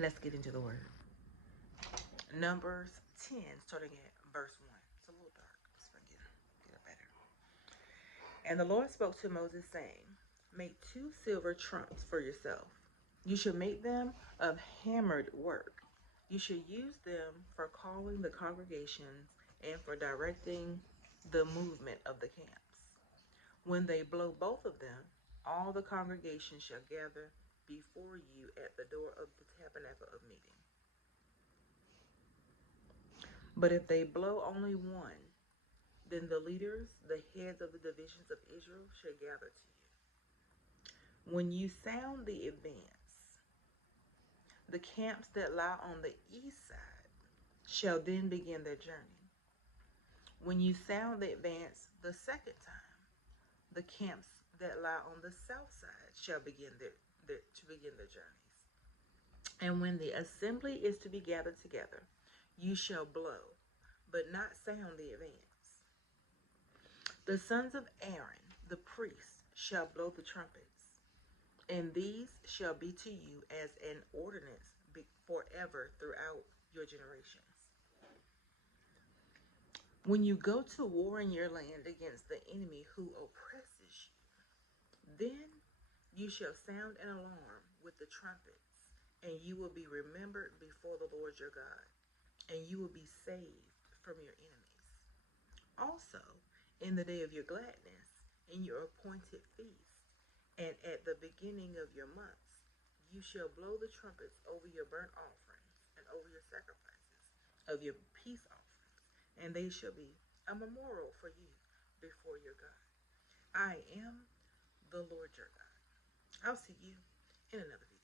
Let's get into the word. Numbers 10, starting at verse 1. It's a little dark. Let's get it better. And the Lord spoke to Moses, saying, make 2 silver trumps for yourself. You should make them of hammered work. You should use them for calling the congregations and for directing the movement of the camps. When they blow both of them, all the congregation shall gather before you at the door of the tabernacle of meeting. But if they blow only one, then the leaders, the heads of the divisions of Israel, shall gather to you. When you sound the advance, the camps that lie on the east side shall then begin their journey. When you sound the advance the second time, the camps that lie on the south side shall begin their journeys. And when the assembly is to be gathered together, you shall blow, but not sound the advance. The sons of Aaron, the priests, shall blow the trumpets, and these shall be to you as an ordinance forever throughout your generations. When you go to war in your land against the enemy who oppresses you, then you shall sound an alarm with the trumpets, and you will be remembered before the Lord your God, and you will be saved from your enemies. Also, in the day of your gladness, in your appointed feast, and at the beginning of your months, you shall blow the trumpets over your burnt offerings and over your sacrifices of your peace offerings, and they shall be a memorial for you before your God. I am the Lord your God. I'll see you in another video.